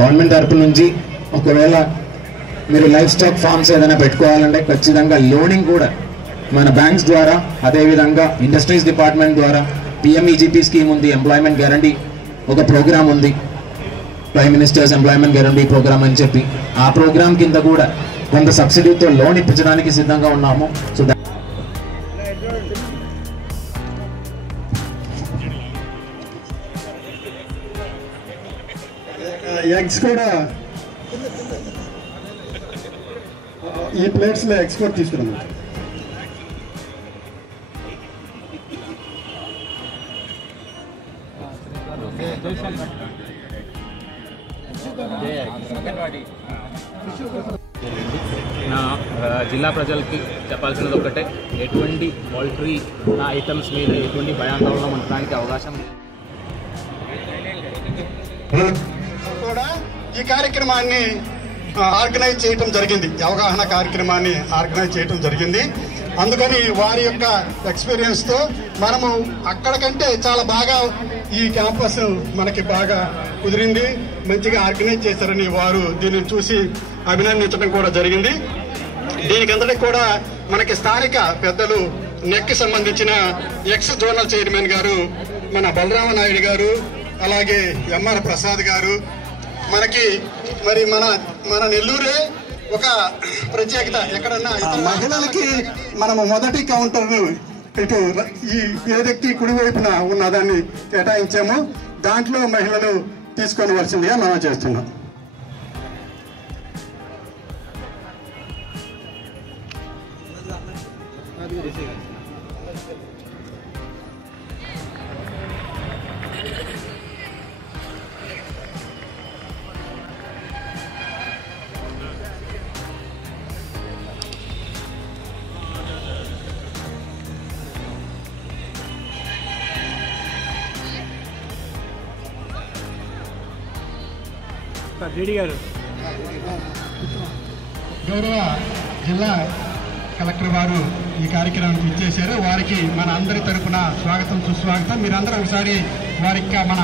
Government తరపు నుంచి ఒకవేళ మీరు లైఫ్ స్టాక్ ఫార్మ్స్ ఏదైనా పెట్టుకోవాలంటే ఖచ్చితంగా లోనింగ్ కూడా మన బ్యాంక్స్ ద్వారా, అదేవిధంగా ఇండస్ట్రీస్ డిపార్ట్మెంట్ ద్వారా పిఎంఈజీపీ స్కీమ్ ఉంది, ఎంప్లాయ్మెంట్ గ్యారంటీ ఒక ప్రోగ్రామ్ ఉంది, prime minister's employment guarantee programme అని చెప్పి ఆ ప్రోగ్రామ్ కింద కూడా కొంత సబ్సిడీతో లోన్ ఇప్పించడానికి సిద్ధంగా ఉన్నాము. సో ఎగ్స్ కూడా ఈ ప్లేట్స్లో ఎక్స్పోర్ట్ తీసుకున్నాము. నా జిల్లా ప్రజలకి చెప్పాల్సినది ఒకటే, ఎటువంటి పౌల్ట్రీ ఐటమ్స్ మీద ఎటువంటి భయాందోళన ఉండడానికి అవకాశం కూడా ఈ కార్యక్రమాన్ని ఆర్గనైజ్ చేయటం జరిగింది, అవగాహన కార్యక్రమాన్ని ఆర్గనైజ్ చేయటం జరిగింది. అందుకని వారి యొక్క ఎక్స్పీరియన్స్తో మనము అక్కడికంటే చాలా బాగా ఈ క్యాంపస్ మనకి బాగా కుదిరింది, మంచిగా ఆర్గనైజ్ చేశారని వారు దీనిని చూసి అభినందించడం కూడా జరిగింది. దీనికంతటికి కూడా మనకి స్థానిక పెద్దలు నెక్కి సంబంధించిన ఎక్స్ జోనల్ చైర్మన్ గారు మన బలరామనాయుడు గారు, అలాగే ఎంఆర్ ప్రసాద్ గారు, మనకి మరి మన నెల్లూరే ఒక ప్రత్యేకత. ఎక్కడన్నా మహిళలకి మనము మొదటి కౌంటర్ను ఇటు ఈ వేదికకి కుడివైపున ఉన్నదాన్ని కేటాయించాము. దాంట్లో మహిళలు తీసుకొని వచ్చిందిగా మనం చేస్తున్నాం. గౌరవ జిల్లా కలెక్టర్ వారు ఈ కార్యక్రమానికి ఇచ్చేశారు. వారికి మన అందరి తరఫున స్వాగతం సుస్వాగతం. మీరందరూ ఒకసారి వారికి మన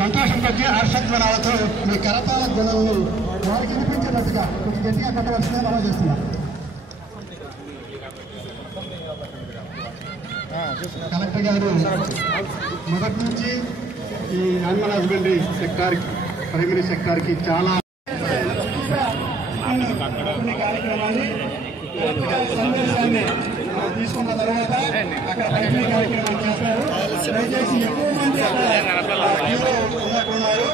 సంతోషం కొద్ది హర్షధ్వనాలతో మీ కరతాళ గుణాలను వారికి వినిపించేటట్టుగా కొంచెం గట్టిగా కట్టవలసిందే మనం చేస్తున్నాం. కలెక్టర్ గారు మొదటి నుంచి ఈ యానిమల్ హస్బెండరీ సెక్టార్, ప్రైమరీ సెక్టార్కి చాలా కార్యక్రమాన్ని సందేశాన్ని తీసుకున్న తర్వాత అక్కడ పంపిణీ కార్యక్రమాలు చేస్తారు. దయచేసి ఎక్కువ మంది ఉన్నట్టున్నారు.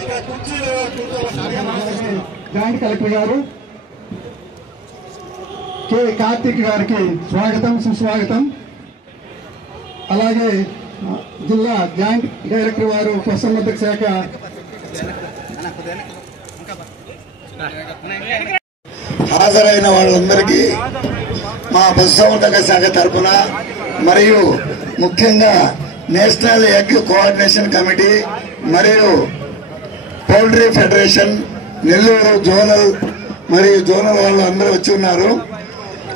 ఇక్కడ కుర్చీలో జాయింట్ కలెక్టర్ గారు కె కార్తిక్ గారికి స్వాగతం సుస్వాగతం. అలాగే జిల్లా జాయింట్ డైరెక్టర్ వారు పశుసంవర్ధక శాఖ హాజరైన వాళ్ళందరికీ మా పశుసంవర్ధక శాఖ తరఫున మరియు ముఖ్యంగా నేషనల్ ఎగ్ కోఆర్డినేషన్ కమిటీ మరియు పౌల్ట్రీ ఫెడరేషన్ నెల్లూరు జోనల్ మరియు జోనల్ వాళ్ళు అందరూ వచ్చి ఉన్నారు.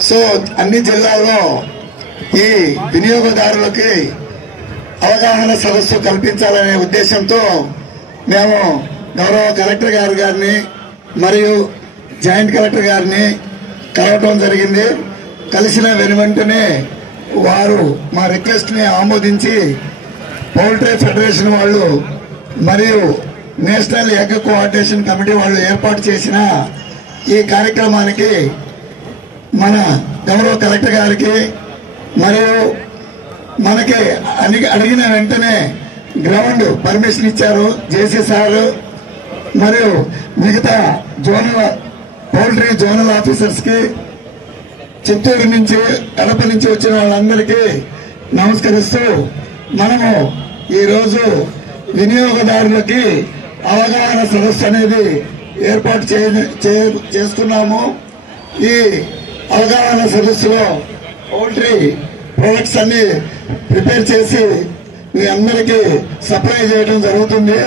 సో అన్ని జిల్లాల్లో ఈ వినియోగదారులకి అవగాహన సదస్సు కల్పించాలనే ఉద్దేశంతో మేము గౌరవ కలెక్టర్ గారిని మరియు జాయింట్ కలెక్టర్ గారిని కలవటం జరిగింది. కలిసిన వెనువెంటనే వారు మా రిక్వెస్ట్ని ఆమోదించి పౌల్ట్రీ ఫెడరేషన్ వాళ్ళు మరియు నేషనల్ ఎగ్ కోఆర్డినేషన్ కమిటీ వాళ్ళు ఏర్పాటు చేసిన ఈ కార్యక్రమానికి మన గౌరవ కలెక్టర్ గారికి మరియు మనకి అడిగిన వెంటనే గ్రౌండ్ పర్మిషన్ ఇచ్చారు జేసీ సార్ మరియు మిగతా జోనల్ పౌల్ట్రీ జోనల్ ఆఫీసర్స్ కి, చిత్తూరు నుంచి కడప నుంచి వచ్చిన వాళ్ళందరికీ నమస్కరిస్తూ మనము ఈరోజు వినియోగదారులకి అవగాహన సదస్సు అనేది ఏర్పాటు చేసుకున్నాము. ఈ అవగాహన సదస్సులో పౌల్ట్రీ ప్రొడక్ట్స్ అన్ని ప్రిపేర్ చేసి మీ అందరికీ సప్లై చేయడం జరుగుతుంది.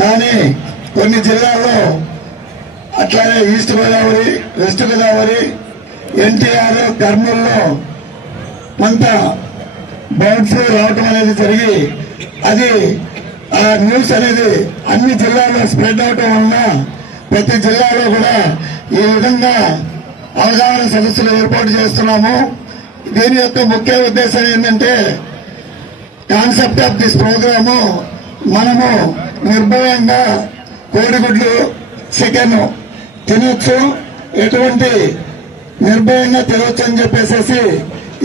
కానీ కొన్ని జిల్లాల్లో అట్లానే ఈస్ట్ గోదావరి, వెస్ట్ గోదావరి, ఎన్టీఆర్, కర్నూలులో కొంత బర్డ్ ఫ్లూ రావటం అనేది జరిగి అది ఆ న్యూస్ అనేది అన్ని జిల్లాల్లో స్ప్రెడ్ అవటం వలన ప్రతి జిల్లాలో కూడా ఈ విధంగా అవగాహన సదస్సులు ఏర్పాటు చేస్తున్నాము. దీని యొక్క ముఖ్య ఉద్దేశం ఏంటంటే కాన్సెప్ట్ ఆఫ్ దిస్ ప్రోగ్రాము మనము నిర్భయంగా కోడిగుడ్లు చికెన్ తినొచ్చు, ఎటువంటి నిర్భయంగా తినొచ్చు అని చెప్పేసి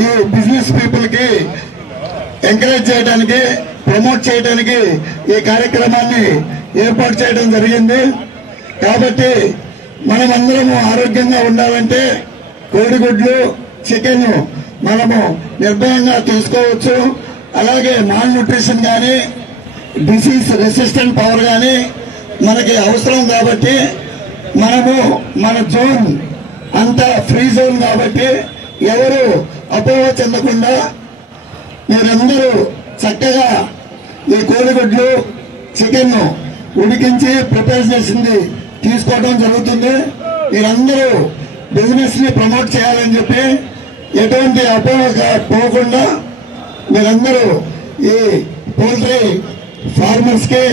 ఈ బిజినెస్ పీపుల్ కి ఎంకరేజ్ చేయడానికి ప్రమోట్ చేయడానికి ఈ కార్యక్రమాన్ని ఏర్పాటు చేయడం జరిగింది. కాబట్టి మనమందరము ఆరోగ్యంగా ఉండాలంటే కోడిగుడ్లు చికెన్ మనము నిర్భయంగా తీసుకోవచ్చు. అలాగే మాల్ న్యూట్రిషన్ కానీ డిసీజ్ రెసిస్టెంట్ పవర్ కానీ మనకి అవసరం కాబట్టి మనము మన జోన్ అంతా ఫ్రీ జోన్ కాబట్టి ఎవరు అపోహ చెందకుండా మీరందరూ చక్కగా ఈ కోడిగుడ్లు చికెన్ ఉడికించి ప్రిపేర్ చేసింది తీసుకోవడం జరుగుతుంది. మీరందరూ బిజినెస్ ని ప్రమోట్ చేయాలని చెప్పి ఎటువంటి అపోహ పోకుండా మీరందరూ ఈ పోల్ట్రీ ఫార్మర్స్ కి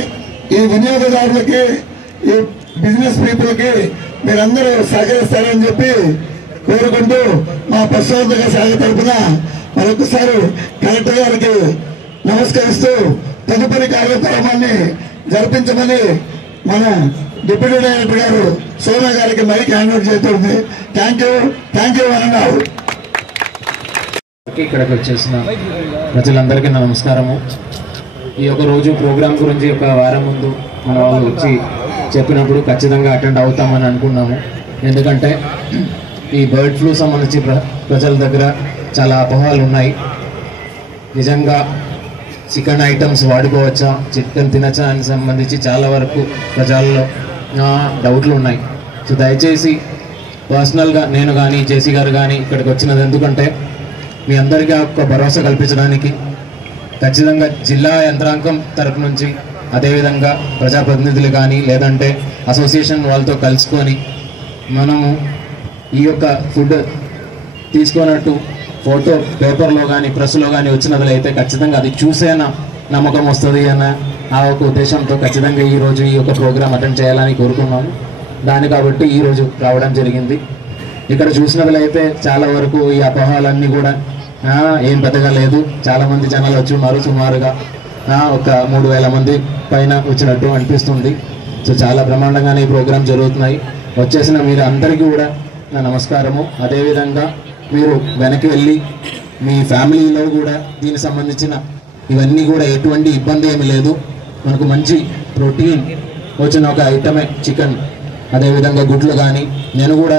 ఈ వినియోగదారులకి ఈ బిజినెస్ పీపుల్ కి మీరందరూ సహకరిస్తారని చెప్పి కోరుకుంటూ మా పశుసంవర్ధక శాఖ తరఫున మరొకసారి కలెక్టర్ గారికి నమస్కరిస్తూ తదుపరి కార్యక్రమాన్ని జరిపించమని మన డిప్యూటీ డైరెక్టర్ గారు సోనా గారికి మైక్ హ్యాండ్ ఓవర్ చేస్తుంది. థ్యాంక్ యూ అన్నారు. ఇక్కడికి వచ్చేసిన ప్రజలందరికీ నా నమస్కారము. ఈ ఒక రోజు ప్రోగ్రాం గురించి ఒక వారం ముందు మన వాళ్ళు వచ్చి చెప్పినప్పుడు ఖచ్చితంగా అటెండ్ అవుతామని అనుకున్నాము. ఎందుకంటే ఈ బర్డ్ ఫ్లూ సంబంధించి ప్రజల దగ్గర చాలా అపోహలు ఉన్నాయి. నిజంగా చికెన్ ఐటమ్స్ వాడుకోవచ్చా, చికెన్ తినచ్చా అని సంబంధించి చాలా వరకు ప్రజల్లో డౌట్లు ఉన్నాయి. సో దయచేసి పర్సనల్గా నేను కానీ జేసీ గారు కానీ ఇక్కడికి వచ్చినది ఎందుకంటే మీ అందరికీ ఒక భరోసా కల్పించడానికి ఖచ్చితంగా జిల్లా యంత్రాంగం తరపు నుంచి అదేవిధంగా ప్రజాప్రతినిధులు కానీ లేదంటే అసోసియేషన్ వాళ్ళతో కలుసుకొని మనము ఈ యొక్క ఫుడ్ తీసుకున్నట్టు ఫోటో పేపర్లో కానీ ప్రెస్లో కానీ వచ్చినట్లయితే ఖచ్చితంగా అది చూసేనా నమ్మకం వస్తుంది అన్న ఆ ఒక ఉద్దేశంతో ఖచ్చితంగా ఈరోజు ఈ యొక్క ప్రోగ్రాం అటెండ్ చేయాలని కోరుకున్నాము. దాని కాబట్టి ఈరోజు రావడం జరిగింది. ఇక్కడ చూసినట్లయితే చాలా వరకు ఈ అపోహలన్నీ కూడా ఏం పెద్దగా లేదు. చాలామంది జనాలు వచ్చి ఉన్నారు, సుమారుగా ఒక 3000 మంది పైన వచ్చినట్టు అనిపిస్తుంది. సో చాలా బ్రహ్మాండంగానే ఈ ప్రోగ్రాం జరుగుతున్నాయి. వచ్చేసిన మీరు అందరికీ కూడా నా నమస్కారము. అదేవిధంగా మీరు వెనక్కి వెళ్ళి మీ ఫ్యామిలీలో కూడా దీనికి సంబంధించిన ఇవన్నీ కూడా ఎటువంటి ఇబ్బంది ఏమి లేదు. మనకు మంచి ప్రోటీన్ వచ్చిన ఒక ఐటమే చికెన్, అదేవిధంగా గుడ్లు కానీ. నేను కూడా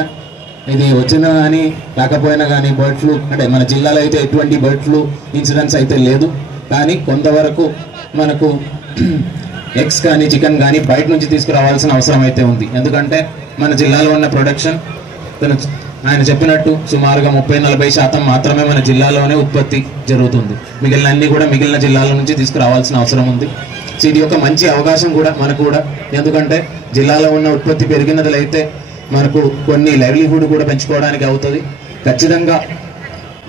ఇది వచ్చినా కానీ రాకపోయినా కానీ బర్డ్ ఫ్లూ అంటే మన జిల్లాలో అయితే ఎటువంటి బర్డ్ ఫ్లూ ఇన్సిడెంట్స్ అయితే లేదు. కానీ కొంతవరకు మనకు ఎగ్స్ కానీ చికెన్ కానీ బయట నుంచి తీసుకురావాల్సిన అవసరం అయితే ఉంది. ఎందుకంటే మన జిల్లాలో ఉన్న ప్రొడక్షన్ ఆయన చెప్పినట్టు సుమారుగా 30-40% మాత్రమే మన జిల్లాలోనే ఉత్పత్తి జరుగుతుంది. మిగిలిన అన్ని కూడా మిగిలిన జిల్లాల నుంచి తీసుకురావాల్సిన అవసరం ఉంది. సో ఇది ఒక మంచి అవకాశం కూడా మనకు కూడా. ఎందుకంటే జిల్లాలో ఉన్న ఉత్పత్తి పెరిగినట్లయితే మనకు కొన్ని లైవ్లీహుడ్ కూడా పెంచుకోవడానికి అవుతుంది. ఖచ్చితంగా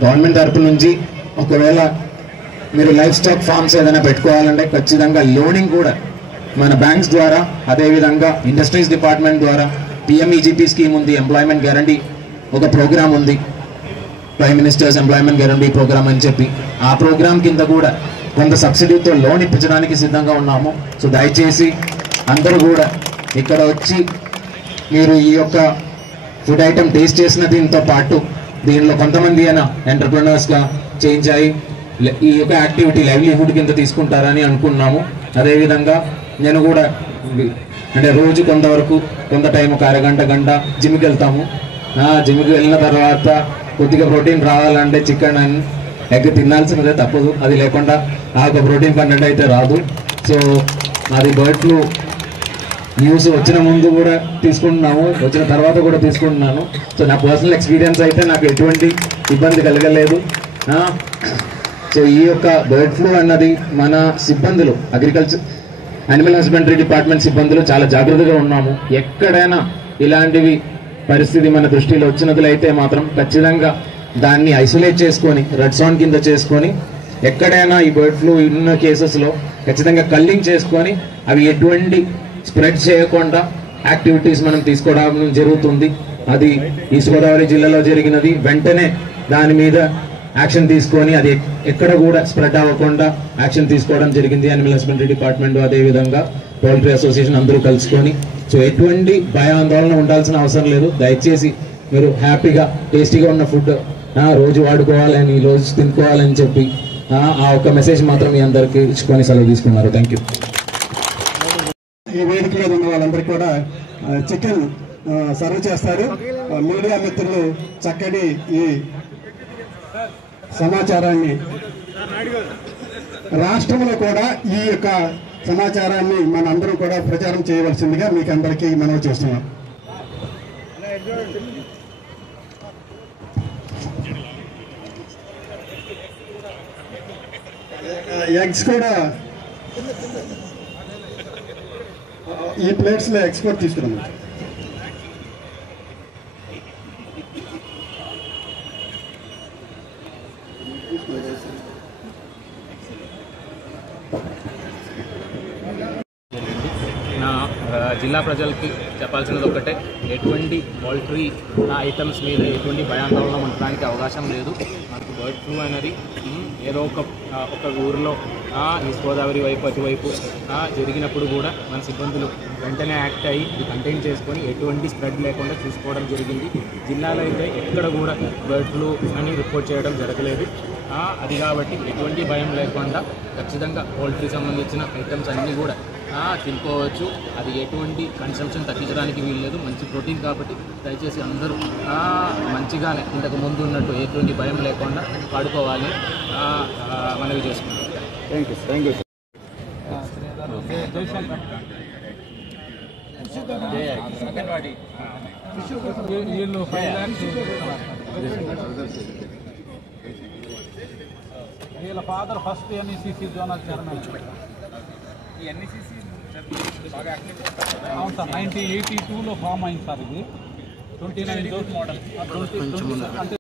గవర్నమెంట్ తరపు నుంచి ఒకవేళ మీరు లైఫ్ స్టాక్ ఫార్మ్స్ ఏదైనా పెట్టుకోవాలంటే ఖచ్చితంగా లోనింగ్ కూడా మన బ్యాంక్స్ ద్వారా, అదేవిధంగా ఇండస్ట్రీస్ డిపార్ట్మెంట్ ద్వారా PMEGP స్కీమ్ ఉంది, ఎంప్లాయ్మెంట్ గ్యారంటీ ఒక ప్రోగ్రామ్ ఉంది, prime minister's employment guarantee programme అని చెప్పి ఆ ప్రోగ్రామ్ కింద కూడా కొంత సబ్సిడీతో లోన్ ఇప్పించడానికి సిద్ధంగా ఉన్నాము. సో దయచేసి అందరూ కూడా ఇక్కడ వచ్చి మీరు ఈ యొక్క ఫుడ్ ఐటమ్ టేస్ట్ చేసిన దీంతో పాటు దీనిలో కొంతమంది అయినా ఎంటర్ప్రినర్స్గా చేంజ్ అయ్యి ఈ యొక్క యాక్టివిటీ లైవ్లీహుడ్ కింద తీసుకుంటారని అనుకున్నాము. అదేవిధంగా నేను కూడా అంటే రోజు కొంత టైం ఒక అరగంట గంట జిమ్కి వెళ్తాము. జిమ్కి వెళ్ళిన తర్వాత కొద్దిగా ప్రోటీన్ రావాలంటే చికెన్ అండ్ ఎగ్ తినాల్సినదే తప్పదు. అది లేకుండా ఆ ఒక ప్రోటీన్ కంటెంట్ అయితే రాదు. సో అది బర్డ్ ఫ్లూ న్యూస్ వచ్చిన ముందు కూడా తీసుకుంటున్నాము, వచ్చిన తర్వాత కూడా తీసుకుంటున్నాను. సో నా పర్సనల్ ఎక్స్పీరియన్స్ అయితే నాకు ఎటువంటి ఇబ్బంది కలగలేదు. సో ఈ యొక్క బర్డ్ ఫ్లూ అన్నది మన సిబ్బందులు అగ్రికల్చర్ యానిమల్ హస్బెండరీ డిపార్ట్మెంట్ సిబ్బందులు చాలా జాగ్రత్తగా ఉన్నాము. ఎక్కడైనా ఇలాంటివి పరిస్థితి మన దృష్టిలో వచ్చినట్లయితే మాత్రం ఖచ్చితంగా దాన్ని ఐసోలేట్ చేసుకొని రెడ్ జోన్ కింద చేసుకొని ఎక్కడైనా ఈ బర్డ్ ఫ్లూ ఉన్న కేసెస్లో ఖచ్చితంగా కల్లింగ్ చేసుకొని అవి ఎటువంటి స్ప్రెడ్ చేయకుండా యాక్టివిటీస్ మనం తీసుకోవడం జరుగుతుంది. అది ఈస్ట్ గోదావరి జిల్లాలో జరిగినది. వెంటనే దాని మీద యాక్షన్ తీసుకొని అది ఎక్కడ కూడా స్ప్రెడ్ అవ్వకుండా యాక్షన్ తీసుకోవడం జరిగింది. యానిమల్ హస్బెండరీ డిపార్ట్మెంట్ అదేవిధంగా పౌల్ట్రీ అసోసియేషన్ అందరూ కలుసుకొని. సో ఎటువంటి భయాందోళన ఉండాల్సిన అవసరం లేదు. దయచేసి మీరు హ్యాపీగా టేస్టీగా ఉన్న ఫుడ్ రోజు వాడుకోవాలని, రోజు తినుకోవాలని చెప్పి ఆ ఒక్క మెసేజ్ మాత్రం మీ అందరికీ ఇచ్చుకొని సెలవు తీసుకున్నారు. Thank you. ఈ వేదిక మీద ఉన్న వాళ్ళందరికీ కూడా చికెన్ సర్వ్ చేస్తారు. మీడియా మిత్రులు చక్కటి ఈ సమాచారాన్ని రాష్ట్రంలో కూడా ఈ యొక్క సమాచారాన్ని మనందరం కూడా ప్రచారం చేయవలసిందిగా మీకు అందరికీ మనవి చేస్తున్నాం. ఎగ్స్ కూడా ఈ ప్లేట్స్లో ఎక్స్పోర్ట్ తీసుకున్నాం. నా జిల్లా ప్రజలకి చెప్పాల్సినది ఒకటే, ఎటువంటి పౌల్ట్రీ ఐటమ్స్ మీద ఎటువంటి భయాందోళన ఉండడానికి అవకాశం లేదు. మనకు బర్డ్ ఫ్లూ అనేది ఏదో ఒక ఊరిలో ఈస్ట్ గోదావరి వైపు అటువైపు జరిగినప్పుడు కూడా మన సిబ్బందులు వెంటనే యాక్ట్ అయ్యి ఇది కంటైన్ చేసుకొని ఎటువంటి స్ప్రెడ్ లేకుండా చూసుకోవడం జరిగింది. జిల్లాలో అయితే ఎక్కడ కూడా బర్డ్ ఫ్లూ అని రిపోర్ట్ చేయడం జరగలేదు. అది కాబట్టి ఎటువంటి భయం లేకుండా ఖచ్చితంగా పౌల్ట్రీ సంబంధించిన ఐటమ్స్ అన్నీ కూడా తినుకోవచ్చు. అది ఎటువంటి కన్సంప్షన్ తగ్గించడానికి వీల్లేదు. మంచి ప్రోటీన్ కాబట్టి దయచేసి అందరూ మంచిగానే ఇంతకు ముందు ఉన్నట్టు ఎటువంటి భయం లేకుండా వాడుకోవాలి మనవి చేసుకుంటాం. Thank you. వీళ్ళ father first NECC zonal chairman. అవును సార్, 1982లో ఫామ్ అయింది సార్. ఇది 29 మోడల్ అంటే